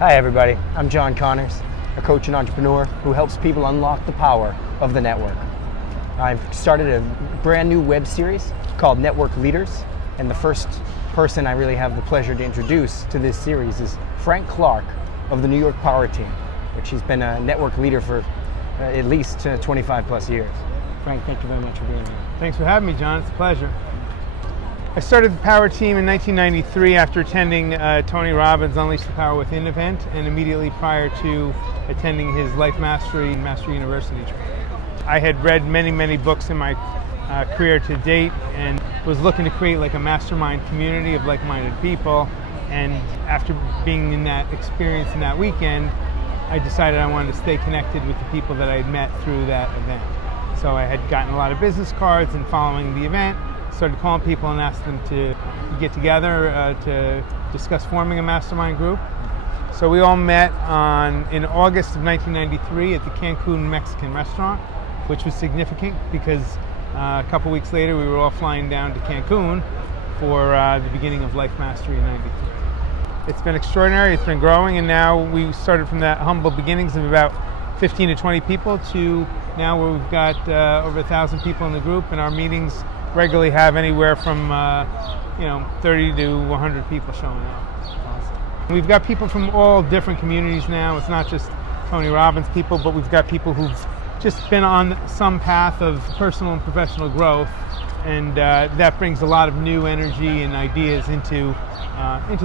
Hi everybody, I'm John Connors, a coach and entrepreneur who helps people unlock the power of the network. I've started a brand new web series called NetworkedLeaders, and the first person I really have the pleasure to introduce to this series is Frank Clark of the New York Power Team, which he's been a network leader for at least 25 plus years. Frank, thank you very much for being here. Thanks for having me, John. It's a pleasure. I started the Power Team in 1993 after attending Tony Robbins' Unleash the Power Within event, and immediately prior to attending his Life Mastery University training. I had read many books in my career to date and was looking to create like a mastermind community of like-minded people. And after being in that experience in that weekend, I decided I wanted to stay connected with the people that I had met through that event. So I had gotten a lot of business cards, and following the event, started calling people and asked them to get together to discuss forming a mastermind group. So we all met in August of 1993 at the Cancun Mexican restaurant, which was significant because a couple weeks later we were all flying down to Cancun for the beginning of Life Mastery in '93. It's been extraordinary, it's been growing, and now we started from that humble beginnings of about 15 to 20 people to now where we've got over 1,000 people in the group, and our meetings regularly have anywhere from 30 to 100 people showing up. Awesome. We've got people from all different communities now. It's not just Tony Robbins people, but we've got people who've just been on some path of personal and professional growth, and that brings a lot of new energy and ideas into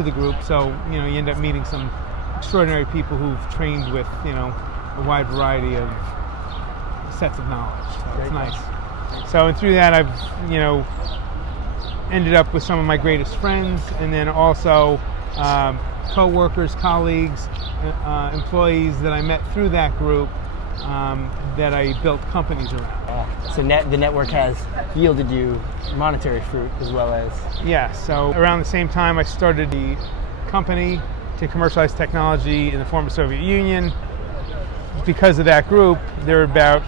the group. So you end up meeting some extraordinary people who've trained with a wide variety of sets of knowledge. So it's nice. So and through that I've ended up with some of my greatest friends, and then also co-workers, colleagues, employees that I met through that group that I built companies around. So the network has yielded you monetary fruit as well as... Yeah, so around the same time I started the company to commercialize technology in the former Soviet Union. Because of that group, there were about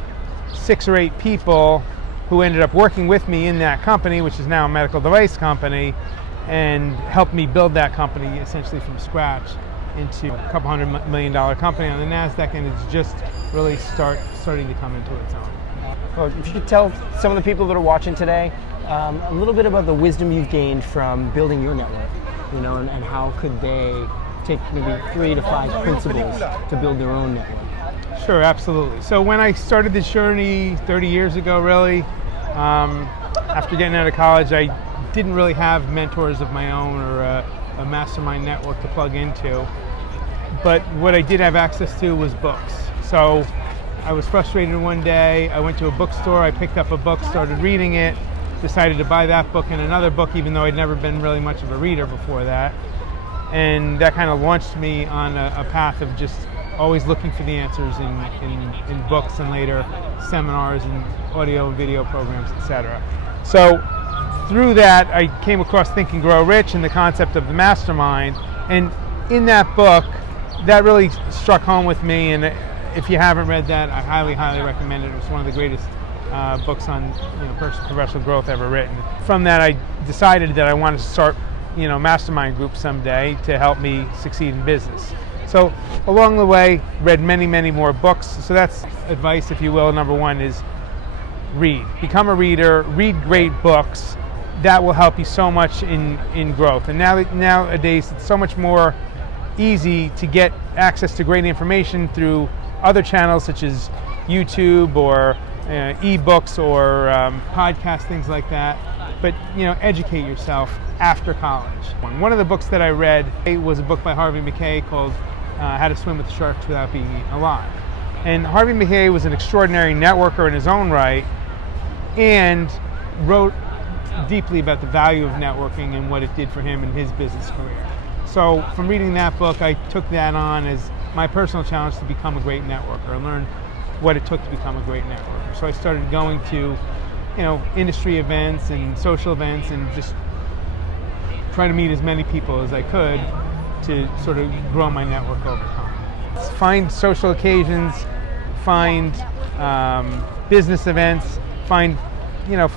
6 or 8 people who ended up working with me in that company, which is now a medical device company, and helped me build that company essentially from scratch into a couple $100 million company on the NASDAQ, and it's just really starting to come into its own. Well, if you could tell some of the people that are watching today a little bit about the wisdom you've gained from building your network, and how could they take maybe 3 to 5 principles to build their own network. Sure, absolutely. So when I started this journey 30 years ago, really, after getting out of college, I didn't really have mentors of my own or a mastermind network to plug into. But what I did have access to was books. So I was frustrated one day. I went to a bookstore, I picked up a book, started reading it, decided to buy that book and another book, even though I'd never been really much of a reader before that. And that kind of launched me on a path of just always looking for the answers in books and later seminars and audio and video programs, etc. So through that, I came across Think and Grow Rich and the concept of the mastermind. And in that book, that really struck home with me. And if you haven't read that, I highly recommend it. It was one of the greatest books on personal professional growth ever written. From that, I decided that I wanted to start mastermind groups someday to help me succeed in business. So along the way, read many more books. So that's advice, if you will. Number 1 is read. Become a reader, read great books. That will help you so much in growth. And nowadays, it's so much more easy to get access to great information through other channels such as YouTube or ebooks or podcasts, things like that. But educate yourself after college. One of the books that I read was a book by Harvey Mackay called How to Swim with the Sharks Without Being Eaten Alive. And Harvey Mackay was an extraordinary networker in his own right, and wrote deeply about the value of networking and what it did for him in his business career. So from reading that book, I took that on as my personal challenge to become a great networker and learn what it took to become a great networker. So I started going to industry events and social events and just try to meet as many people as I could to sort of grow my network over time. Find social occasions, find business events, find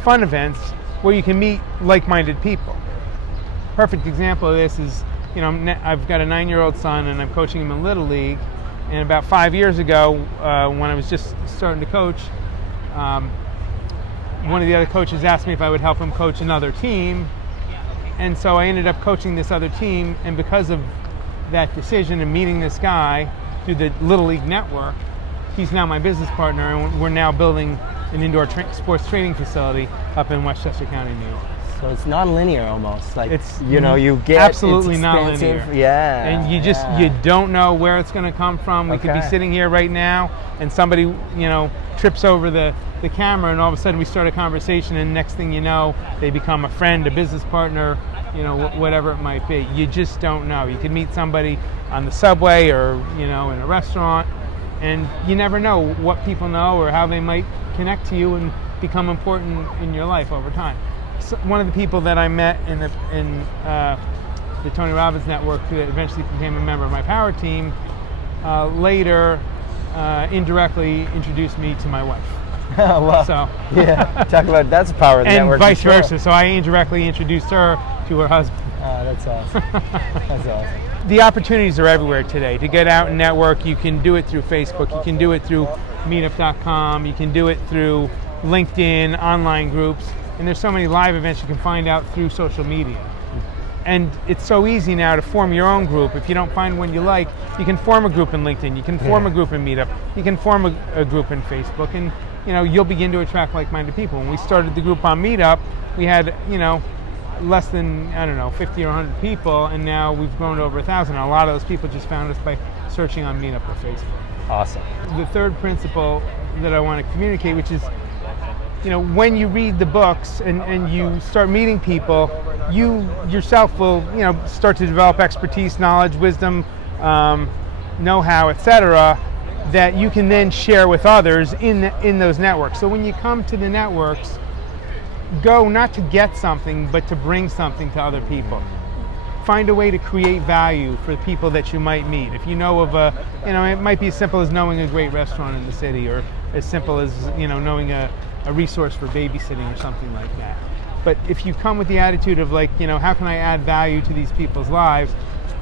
fun events where you can meet like-minded people. Perfect example of this is I've got a 9-year-old son, and I'm coaching him in Little League. And about 5 years ago, when I was just starting to coach, one of the other coaches asked me if I would help him coach another team. And so I ended up coaching this other team, and because of that decision and meeting this guy through the Little League network, he's now my business partner, and we're now building an indoor sports training facility up in Westchester County, New York. So it's non-linear almost. Like, it's you get absolutely it's non-linear. Yeah. And you don't know where it's going to come from. We could be sitting here right now, and somebody trips over the camera, and all of a sudden we start a conversation, and next thing you know, they become a friend, a business partner, whatever it might be. You just don't know. You could meet somebody on the subway or in a restaurant, and you never know what people know or how they might connect to you and become important in your life over time. So one of the people that I met in the Tony Robbins network, who eventually became a member of my power team, later indirectly introduced me to my wife. Oh, wow. So yeah, talk about that's the power of the and network. And vice versa. So I indirectly introduced her to her husband. Oh, that's awesome. That's awesome. The opportunities are everywhere today to get out and network. You can do it through Facebook. You can do it through Meetup.com. You can do it through LinkedIn, online groups. And there's so many live events you can find out through social media. And it's so easy now to form your own group. If you don't find one you like, you can form a group in LinkedIn. You can form a group in Meetup. You can form a group in Facebook. And you'll begin to attract like-minded people. When we started the group on Meetup, we had, less than, 50 or 100 people, and now we've grown to over 1,000. And a lot of those people just found us by searching on Meetup or Facebook. Awesome. The third principle that I want to communicate, which is, when you read the books and you start meeting people, you yourself will, start to develop expertise, knowledge, wisdom, know-how, etc., that you can then share with others in those networks. So when you come to the networks, go not to get something, but to bring something to other people. Find a way to create value for the people that you might meet. If you know of it might be as simple as knowing a great restaurant in the city, or as simple as, knowing a resource for babysitting or something like that. But if you come with the attitude of how can I add value to these people's lives,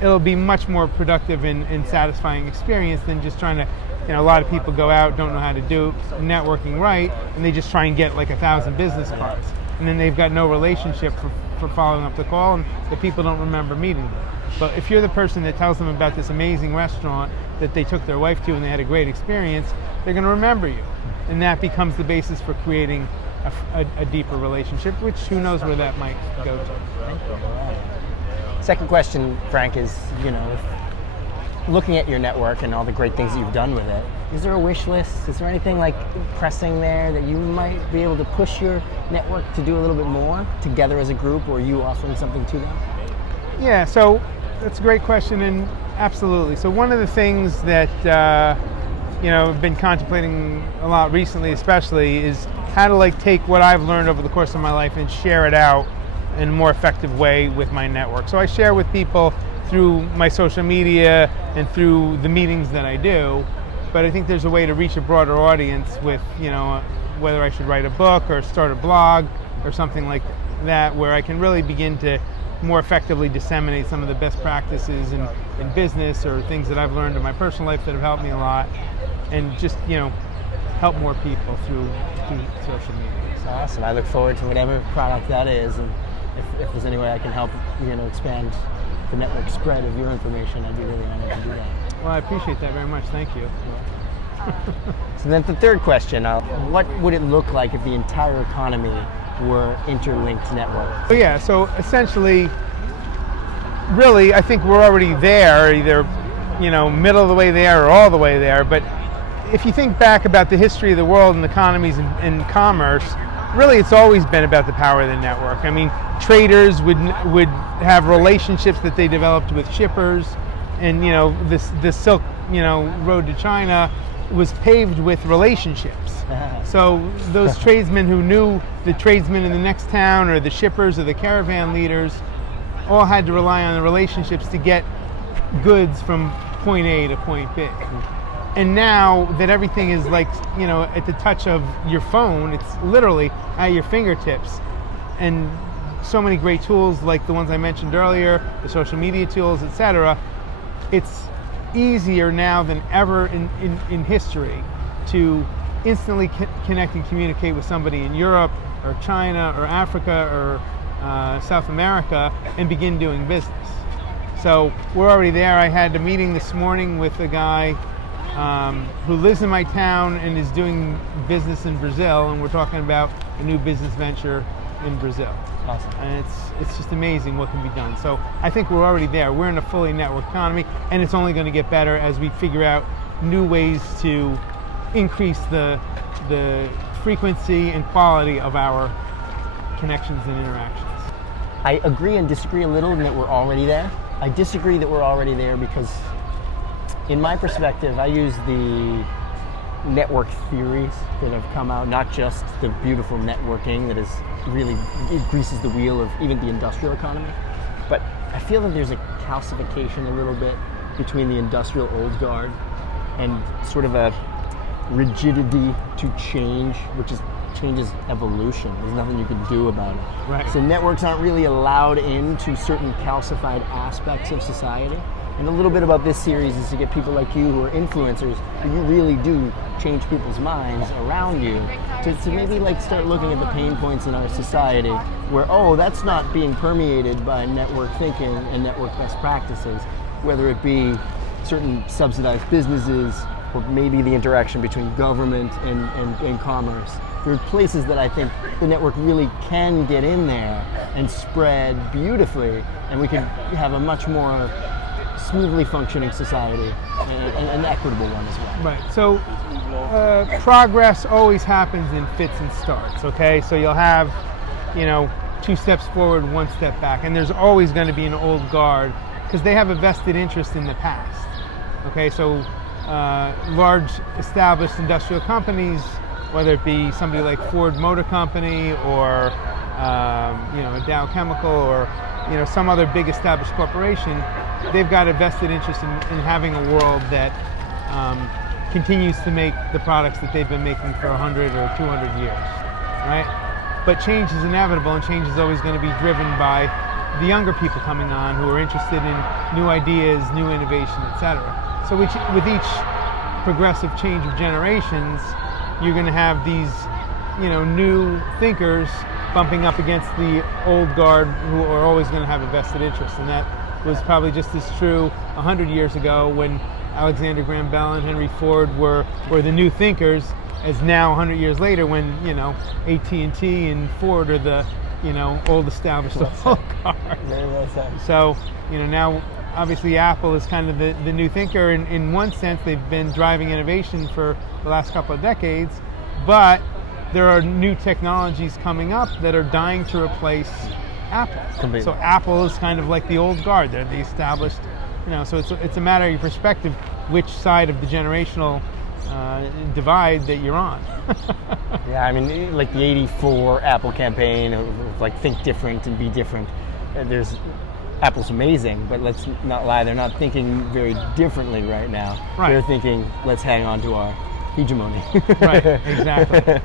it'll be much more productive and satisfying experience than just trying to, a lot of people go out, don't know how to do networking right, and they just try and get 1,000 business cards. And then they've got no relationship for following up the call, and the people don't remember meeting them. But if you're the person that tells them about this amazing restaurant that they took their wife to and they had a great experience, they're going to remember you. And that becomes the basis for creating a deeper relationship, which who knows where that might go to. Second question, Frank, is, looking at your network and all the great things that you've done with it, is there a wish list? Is there anything pressing there that you might be able to push your network to do a little bit more together as a group, or you offering something to them? Yeah, so that's a great question, and absolutely. So one of the things that I've been contemplating a lot recently, especially, is how to take what I've learned over the course of my life and share it out in a more effective way with my network. So I share with people through my social media and through the meetings that I do, but I think there's a way to reach a broader audience with, whether I should write a book or start a blog or something like that, where I can really begin to more effectively disseminate some of the best practices in business or things that I've learned in my personal life that have helped me a lot, and just, help more people through social media. That's awesome. I look forward to whatever product that is, and if there's any way I can help, expand the network spread of your information, I'd be really honored to do that. Well, I appreciate that very much. Thank you. So then the third question, what would it look like if the entire economy were interlinked networks? So essentially, really, I think we're already there, either, middle of the way there or all the way there. But if you think back about the history of the world and economies and commerce, really it's always been about the power of the network. I mean, traders would have relationships that they developed with shippers, and the Silk road to China was paved with relationships. So those tradesmen who knew the tradesmen in the next town, or the shippers or the caravan leaders, all had to rely on the relationships to get goods from point A to point B. And now that everything is at the touch of your phone, it's literally at your fingertips. And so many great tools like the ones I mentioned earlier, the social media tools, etc. It's easier now than ever in history to instantly connect and communicate with somebody in Europe or China or Africa or South America and begin doing business. So we're already there. I had a meeting this morning with a guy who lives in my town and is doing business in Brazil, and we're talking about a new business venture in Brazil. Awesome. And it's just amazing what can be done. So I think we're already there. We're in a fully networked economy, and it's only going to get better as we figure out new ways to increase the frequency and quality of our connections and interactions. I agree and disagree a little in that we're already there. I disagree that we're already there because, in my perspective, I use the network theories that have come out, not just the beautiful networking that is really, it greases the wheel of even the industrial economy, but I feel that there's a calcification a little bit between the industrial old guard and sort of a rigidity to change, which is change is evolution. There's nothing you can do about it. Right. So networks aren't really allowed into certain calcified aspects of society. And a little bit about this series is to get people like you who are influencers, who you really do change people's minds around you, to maybe like start looking at the pain points in our society where, oh, that's not being permeated by network thinking and network best practices, whether it be certain subsidized businesses or maybe the interaction between government and commerce. There are places that I think the network really can get in there and spread beautifully, and we can have a much more smoothly functioning society and an equitable one as well. Right. So progress always happens in fits and starts. Okay. So you'll have, 2 steps forward, 1 step back, and there's always going to be an old guard because they have a vested interest in the past. Okay. So large established industrial companies, whether it be somebody like Ford Motor Company or a Dow Chemical or some other big established corporation, they've got a vested interest in having a world that continues to make the products that they've been making for 100 or 200 years, right? But change is inevitable, and change is always going to be driven by the younger people coming on who are interested in new ideas, new innovation, etc. So with each progressive change of generations, you're going to have these, new thinkers bumping up against the old guard who are always going to have a vested interest. And that was probably just as true 100 years ago when Alexander Graham Bell and Henry Ford were the new thinkers, as now 100 years later when, AT&T and Ford are the, old established old guard. Very well said. So, now obviously Apple is kind of the new thinker. In one sense, they've been driving innovation for the last couple of decades, but there are new technologies coming up that are dying to replace Apple. Completely. So Apple is kind of like the old guard. They're the established, so it's a matter of your perspective, which side of the generational divide that you're on. Yeah, I mean, like the '84 Apple campaign of like think different and be different. Apple's amazing, but let's not lie, they're not thinking very differently right now. Right. They're thinking, let's hang on to our hegemony. Right, exactly.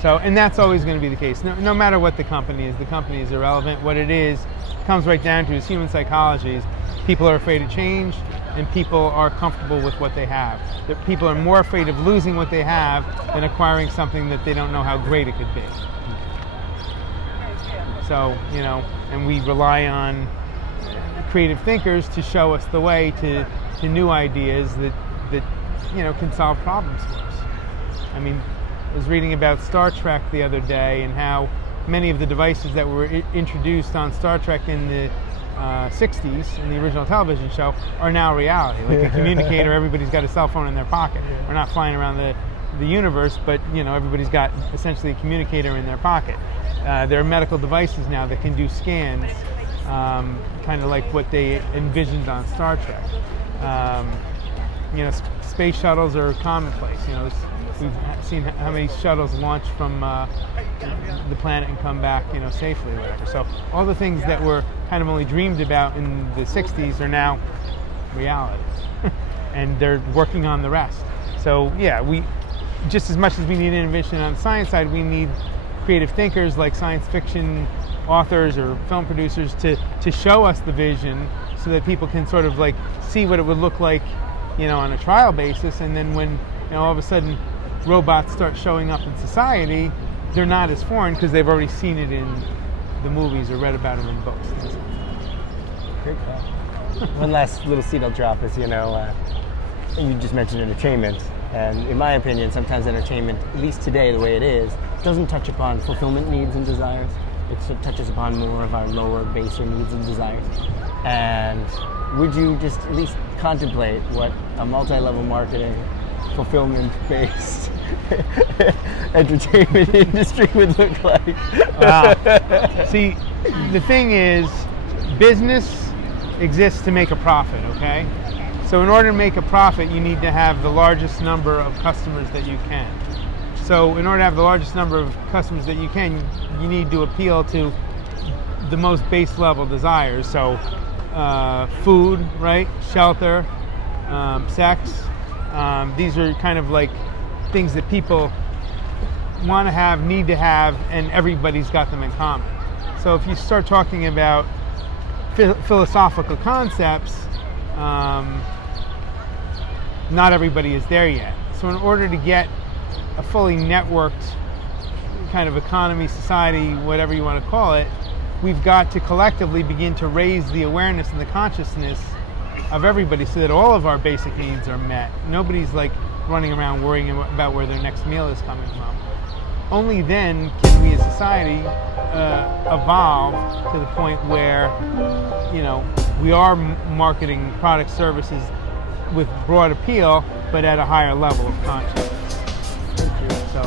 So, and that's always going to be the case. No matter what the company is irrelevant. What it is comes right down to is human psychology. People are afraid of change, and people are comfortable with what they have. That people are more afraid of losing what they have than acquiring something that they don't know how great it could be. So, and we rely on creative thinkers to show us the way to new ideas that can solve problems for us. I mean, I was reading about Star Trek the other day and how many of the devices that were introduced on Star Trek in the 60s in the original television show are now reality. Like a communicator, everybody's got a cell phone in their pocket. We're not flying around the universe, but everybody's got essentially a communicator in their pocket. There are medical devices now that can do scans, kind of like what they envisioned on Star Trek. Space shuttles are commonplace. We've seen how many shuttles launch from the planet and come back, safely, or whatever. So all the things that were kind of only dreamed about in the 60s are now reality, and they're working on the rest. So yeah, we just as much as we need innovation on the science side, we need creative thinkers like science fiction authors or film producers to show us the vision so that people can sort of like see what it would look like, on a trial basis. And then when, all of a sudden robots start showing up in society, they're not as foreign because they've already seen it in the movies or read about them in books. Great call. One last little seed I'll drop is, you just mentioned entertainment. And in my opinion, sometimes entertainment, at least today the way it is, doesn't touch upon fulfillment needs and desires. It touches upon more of our lower, baser needs and desires. And would you just at least contemplate what a multi-level marketing, fulfillment-based entertainment industry would look like? Wow. See, the thing is, business exists to make a profit, okay? So in order to make a profit, you need to have the largest number of customers that you can. So in order to have the largest number of customers that you can, you need to appeal to the most base level desires. So food, right? Shelter, sex. These are kind of like things that people want to have, need to have, and everybody's got them in common. So if you start talking about philosophical concepts, not everybody is there yet. So in order to get a fully networked kind of economy, society, whatever you want to call it, we've got to collectively begin to raise the awareness and the consciousness of everybody so that all of our basic needs are met. Nobody's like running around worrying about where their next meal is coming from. Only then can we as society evolve to the point where, we are marketing products, services with broad appeal, but at a higher level of consciousness. Thank you. So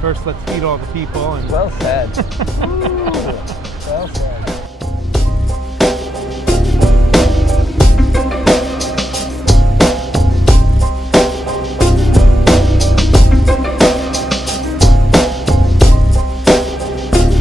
first, let's feed all the people. And well said. Well said.